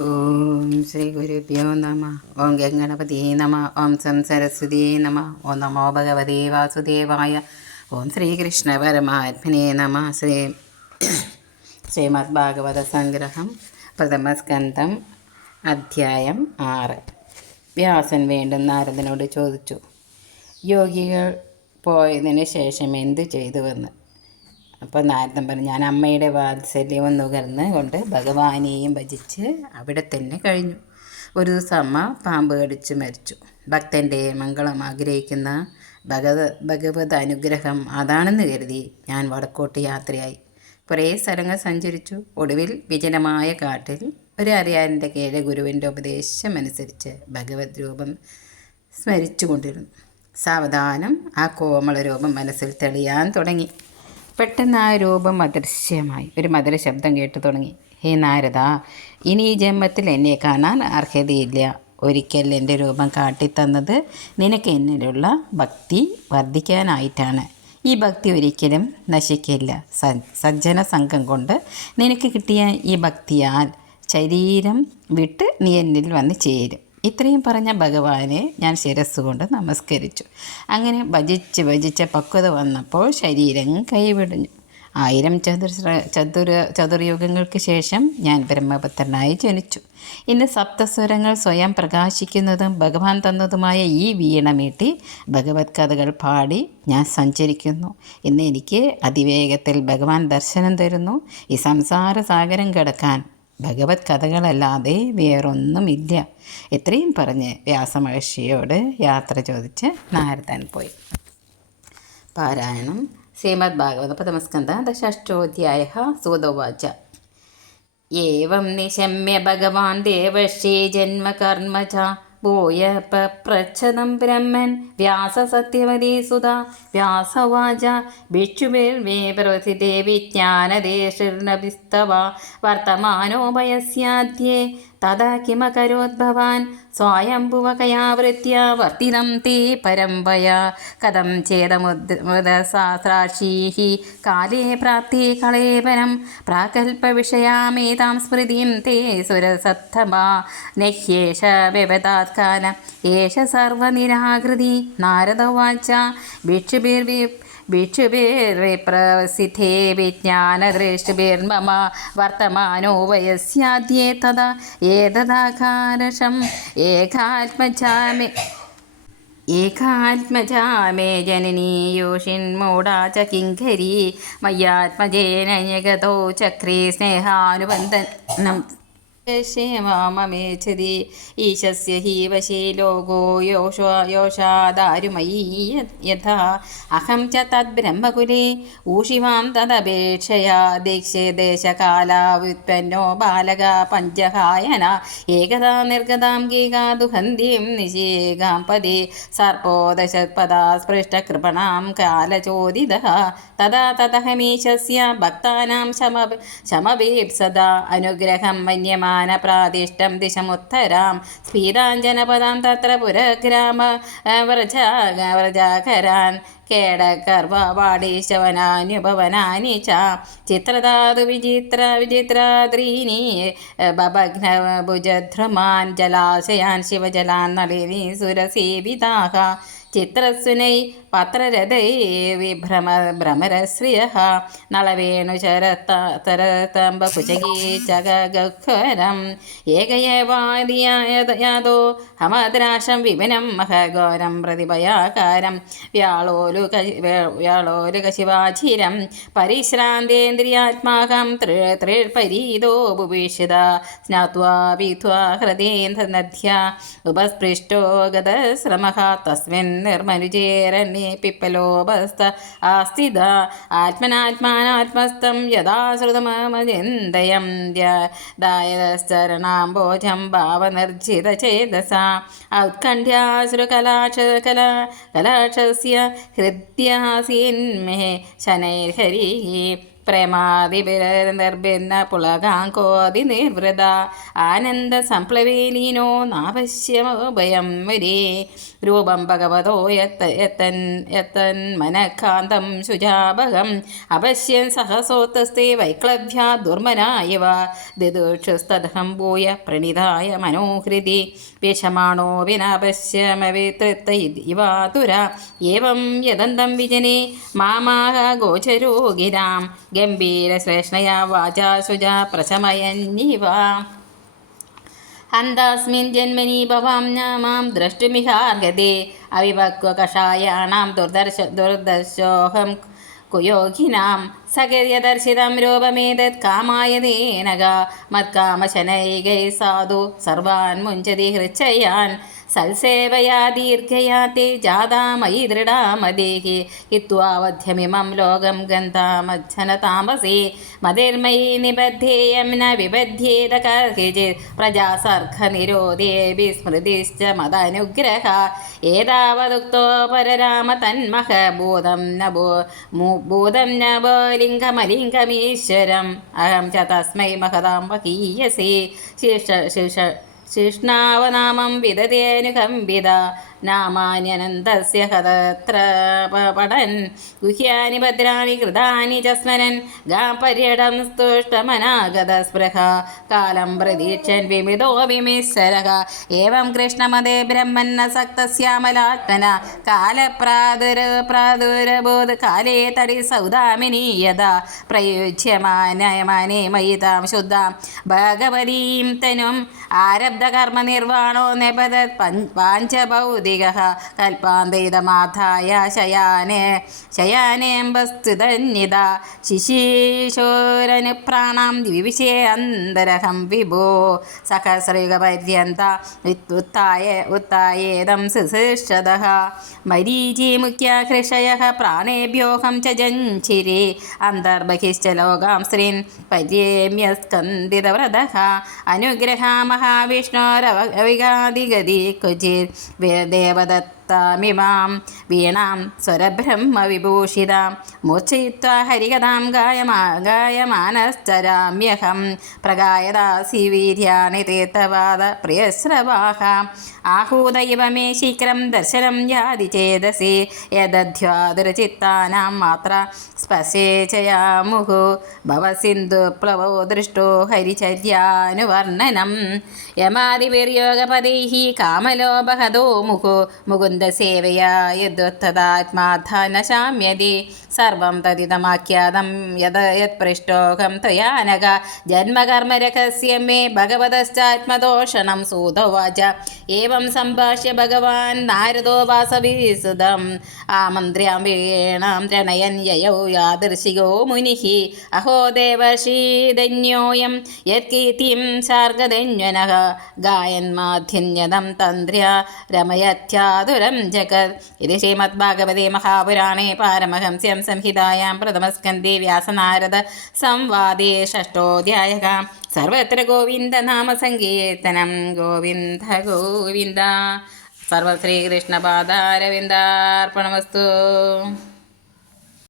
ഓം ശ്രീ ഗുരുഭ്യോ നമ. ഓം ഗംഗണപതി നമ. ഓം സം സരസ്വതി നമ. ഓം നമോ ഭഗവതി വാസുദേവായ. ഓം ശ്രീകൃഷ്ണ പരമാത്മനെ നമ. ശ്രീ ശ്രീമദ് ഭാഗവത സംഗ്രഹം പ്രഥമസ്കന്ധം അധ്യായം ആറ്. വ്യാസൻ വീണ്ടും നാരദനോട് ചോദിച്ചു യോഗികൾ പോയതിന് ശേഷം എന്തു ചെയ്തുവെന്ന്? അപ്പോൾ നാരദൻ പറഞ്ഞു ഞാൻ അമ്മയുടെ വാത്സല്യവും നുകർന്ന് കൊണ്ട് ഭഗവാനെയും ഭജിച്ച് അവിടെ തന്നെ കഴിഞ്ഞു. ഒരു ദിവസം അമ്മ പാമ്പ് കടിച്ച് മരിച്ചു. ഭക്തന്റെ മംഗളം ആഗ്രഹിക്കുന്ന ഭഗവ ഭഗവത് അനുഗ്രഹം അതാണെന്ന് കരുതി ഞാൻ വടക്കോട്ട് യാത്രയായി. കുറേ സ്ഥലങ്ങൾ സഞ്ചരിച്ചു. ഒടുവിൽ വിജനമായ കാട്ടിൽ ഒരു അറിയാറിന്റെ കീഴെ ഗുരുവിന്റെ ഉപദേശമനുസരിച്ച് ഭഗവത് രൂപം സ്മരിച്ചു കൊണ്ടിരുന്നു സാവധാനം ആ കോമള രൂപം മനസ്സിൽ തെളിയാൻ തുടങ്ങി. പെട്ടെന്ന് ആ രൂപം അദൃശ്യമായി. ഒരു മധുര ശബ്ദം കേട്ടു തുടങ്ങി. ഹേ നാരദ ഇനി ഈ ജന്മത്തിൽ എന്നെ കാണാൻ അർഹതയില്ല. ഒരിക്കൽ എന്റെ രൂപം കാട്ടിത്തന്നത് നിനക്ക് എന്നിലുള്ള ഭക്തി വർദ്ധിക്കാനായിട്ടാണ്. ഈ ഭക്തി ഒരിക്കലും നശിക്കില്ല. സജ്ജന സംഘം കൊണ്ട് നിനക്ക് കിട്ടിയ ഈ ഭക്തിയാൽ ശരീരം വിട്ട് നീ എന്നിൽ വന്ന് ചേരും. ഇത്രയും പറഞ്ഞ ഭഗവാനെ ഞാൻ ശിരസ്സുകൊണ്ട് നമസ്കരിച്ചു. അങ്ങനെ ഭജിച്ച് ഭജിച്ച പക്വത വന്നപ്പോൾ ശരീരം കൈവിടഞ്ഞു. ആയിരം ചതുർ ചതുര ചതുർയുഗങ്ങൾക്ക് ശേഷം ഞാൻ ബ്രഹ്മപുത്രനായി ജനിച്ചു. ഇന്ന് സപ്തസ്വരങ്ങൾ സ്വയം പ്രകാശിക്കുന്നതും ഭഗവാൻ തന്നതുമായ ഈ വീണമീട്ടി ഭഗവത് കഥകൾ പാടി ഞാൻ സഞ്ചരിക്കുന്നു. ഇന്ന് എനിക്ക് അതിവേഗത്തിൽ ഭഗവാൻ ദർശനം തരുന്നു. ഈ സംസാര സാഗരം കിടക്കാൻ ഭഗവത് കഥകളല്ലാതെ വേറൊന്നുമില്ല. എത്രയും പറഞ്ഞ് വ്യാസമഹർഷിയോട് യാത്ര ചോദിച്ച് നാരദൻ പോയി. പാരായണം ശ്രീമദ് ഭാഗവത പ്രഥമസ്കന്ധ ദശാഷ്ടോധ്യായ സൂതോവാച ഏവം നിശമ്യ ഭഗവാൻ ദേവശ്രീ ജന്മകർമ്മ ഭൂയപപ്രച്ഛതം ബ്രഹ്മൻ വ്യാസ സത്യവതി സുത വ്യാസവാച ഭിക്ഷുഭിർവേ പ്രവസിതേ വിജ്ഞാനദേശിർണഭിസ്തവ വർത്തമാനോ വയസ്യാദ്യേ തഥാ കിമകരോത് ഭവാൻ? സ്വയംഭുവകയാവൃത്യ വർത്തിനം തേ പരമ്പയ കഥം ചേതമുദ്സാസ്രാക്ഷീः കാലേ പ്രാപ്തി കളേവരം പ്രാകൽപ്പവിഷയാമേതാം സ്മൃതിം തേ സുരസത്തമാ നഹ്യേഷ വ്യവതാത്കാല. ഏഷ സർവനിരാകൃതി. നാരദവാച്ച ഭിക്ഷുഭിർവി ഭിക്ഷുഭിർവിപ്രസിദ്ധേ വിജ്ഞാനദൃഷ്ടിഭിർമമ വർത്തമാനോ വയസ്യാദ്യേ തഥാ ഏതദാകാരശം ഏകാത്മജാമി ഏകാത്മജാമേ ജനനീ യോഷിന്മൂഢാ ച കിങ്കരി മയ്യാത്മജേനഗതോ ചക്രേ സ്നേഹാനുബന്ധനം ക്ഷേമമേച്ഛതി ഈശസ്യ ഹി വശേ ലോകോ യോഷോ യോഷാദാരുമയീ യഥാ. അഹം ച തദ്ബ്രഹ്മകുലേ ഊഷിമാം തദപേക്ഷയാ. ദീക്ഷേ ദേശകാലാവ്യുത്പന്നോ ബാലക പഞ്ചഹായന. ഏകദാ നിർഗതാം ഗീകാ ദുഹന്തിം നിശേകാം പദേ. സർപ്പോദശത്പദാ സ്പൃഷ്ടകൃപണാം കാലചോദിത. തഥാ തതഹമീശസ്യ ഭക്താനാം ശമ ശമഭീപ്സദാ. അനുഗ്രഹം മന്യമാ ജ്ഞാനപ്രാതിഷ്ടം ദിശമുത്തരാം. സ്ഫീരാഞ്ജനപദാം തത്ര പുരഗ്രാമ വ്രജാ വ്രജാകരാൻ കേടകർവാടീശവനാനുഭവനാനി ച ചിത്രധാതു വിചിത്ര വിചിത്രാദ്രീനി ബഭഗ്ന ഭുജധ്രമാൻ ജലാശയാൻ ശിവജലാൻ നളിനി സുരസേവിതാഹ ചിത്രസുനൈ പത്രരഥേ വിഭ്രമ ഭ്രമരശ്രിയः നളവേണുശരത്തരതംബകുചകീ ചകഗഹ്വരം ഏകയേവാദിയാദോ ഹമദ്രാശം വിപിനം മഹഘോരം പ്രതിഭയാകാരം വ്യാളോലുക വ്യാളോലുകശിവാചിരം പരിശ്രാന്തേന്ദ്രിയാത്മാകം തൃപരീതോ ബുഭീഷിത സ്നാത്വാ വിധ്വാ ഹൃദേന്ദ്രനദ്യ ഉപസ്പൃഷ്ടോ ഗതശ്രമ തസ്മിन् നിർമ്മനുചേരണ്യേ പിപ്പലോപസ്ഥ ആസ്ഥിത ആത്മനാത്മാനാത്മസ്ഥം യഥാ ശ്രുതമചിന്തയം ദായതശ്ചരണാംബോജം ഭാവനിർജിതചേതസ ഔത്കണ്ഠ്യാശ്രുകലാക്ഷ കല കലാക്ഷസ്യ ഹൃദ്യാസീന്മേ ശനൈർഹരിः പ്രേമാതിർഭിന്ന പുളകാങ്കോതി നിർവൃത ആനന്ദ സംപ്ലവേലീനോ നാവശ്യമഭയം വരേ. രൂപം ഭഗവതോ യത്ത യത്തൻ യത്തൻ മനഃഖാന്തം ശുചാഭകം അവശ്യം സഹസോത്തസ്തേ വൈക്ലഭ്യാ ദുർമനായവ. ദിദുക്ഷുസ്തദഹം ഭൂയ പ്രണിതായ മനോഹൃതി. വിഷമാണോ വിനാപശ്യമവിതൃത്ത ഇവാതുര ഏവം യദന്തം വിജനെ. മാമാഹ ഗോചരോ गंभीरश्रेष्णया वाचा सुजा प्रशमयन्निव हन्तास्मिन् जन्मनि भवाम्ना माँ द्रष्टुमिहार्हते अविभक्वकषायाणां दुर्दर्श दुर्दर्शोऽहं कुयोगिनां। സകര്യദർശിതം രൂപമേതത് കാമായതേനക. മത്കാമശനൈകൈ സാധു സർവാൻ മുഞ്ചതി ഹൃച്ചയാൻ സൽസേവയാ ദീർഘയാ തേ ജാതാ മയി ദൃഢാമദേഹി ഹിത്വാവധ്യമിമം ലോകം ഗന്ധാമജ്ജന താമസേ മതിർമയി നിബദ്ധേയം ന വിബധ്യേത കർഹിചിത്. പ്രജാസർഘ നിരോധേ വിസ്മൃതിശ്ച മതനുഗ്രഹ ഏതാവതുക്തോ പരരാമ തന്മഹ ഭൂതം ന ഭൂതം ന ബലിംഗമലിംഗമീശ്വരം അഹം ച തസ്മൈ മഹതാം വഹീയസേ. ശീർഷ ശീർഷ ശിഷ്ണാവനാമം വിദതേനുകമ്പിത നാമാന്യനന്തസ്യ ഹതത്ര പടൻ ഗുഹ്യാനി ഭദ്രാണി കൃതാനി ച സ്മരൻ ഗാപര്യടം സ്തുഷ്ടമനാഗത സ്പൃഹ കാലം പ്രതീക്ഷൻ വിമിതോ വിമിശ്വരः ഏവം കൃഷ്ണമതേ ബ്രഹ്മന്ന സക്തശ്യാമലാത്മന കാലപ്രാതുര പ്രാദുരബോധ കാലേ തടി സൗദാമിനീയത പ്രയുജ്യമാനയമാനേ മയിതാം ശുദ്ധാം ഭഗവതീം തനും ആരബ്ധകർമ്മ നിർവാണോ നിപതത് പാഞ്ചഭൗതിക കൽപ്പാന്തയിതമാധായ ശയാനേ ശയാനേമ്പസ്ഥിതന്യത ശിശീശോരന് പ്രാണാം വിവിശേ അന്തരഹം വിഭോ. സഹസ്രയുഗപര്യന്ത ഉത്തായ ഉത്തായേദം ശുശ്രൂഷത മരീചി മുഖ്യാകൃഷയ പ്രാണേഭ്യോഹം ച ജഞ്ചിരേ. അന്തർബഹിശ്ച ലോകാം ശ്രീൻ പര്യേമ്യ സ്കന്ദിതവ്രത അനുഗ്രഹ മഹാവിഷ്ണോരവിഗാദിഗതി ക്വചിത് ദേവദത്ത്. ദേവദത്താമിമാം വീണാം സ്വരബ്രഹ്മവിഭൂഷിതാം മൂർച്ചയിത്വാ ഹരികഥാം ഗായമാ ഗായമാനശ്ചരാമ്യഹം പ്രഗായദാസി വീര്യാണി തീർത്ഥപാദ പ്രിയശ്രവാഹ. ആഹൂത ഇവ മേ ശീഘ്രം ദർശനം യാതി ചേതസി. യദ്ധ്വാതുരചിത്താനാം മാത്ര സ്പശേചയാമുഹു ഭവസിന്ധു പ്ലവോ ദൃഷ്ടോ ഹരിചര്യാനുവർണനം. യമാതിവിർയോഗപദൈः കാമലോപഹതോ മുഹു. മുകുന്ദസേവയാ യദ്വത്തദാത്മാധാനശാമ്യതി സർവം തദിതമാഖ്യാതം യത് യത്പൃഷ്ടോഹം ത്വയാനക ജന്മകർമ്മരഹസ്യം മേ ഭഗവതശ്ചാത്മദോഷണം സൂതോവാച. ഏവം സംഭാഷ്യ ഭഗവാൻ നാരദോ വാസവീസുതം. ആമന്ത്ര്യാം വീണാം രണയൻ യയൗ യാദൃശികോ മുനി അഹോ ദേവശീധന്യോയം യത്കീർത്തിം ഗായൻ മാധ്യന്യതം തന്ത്ര്യ രമയത്യാതുരം ജഗത്. ഇത് ശ്രീമദ്ഭാഗവതേ മഹാപുരാണേ പാരമഹംസ്യം സംഹിതായാം പ്രഥമസ്കന്ധേ വ്യാസനാരദ സംവാദേ ഷഷ്ടോധ്യായ സർവത്ര ഗോവിന്ദനാമസങ്കീർത്തനം ഗോവിന്ദ ഗോവിന്ദ. സർവശ്രീകൃഷ്ണപാദാരവിന്ദാർപ്പണമസ്തു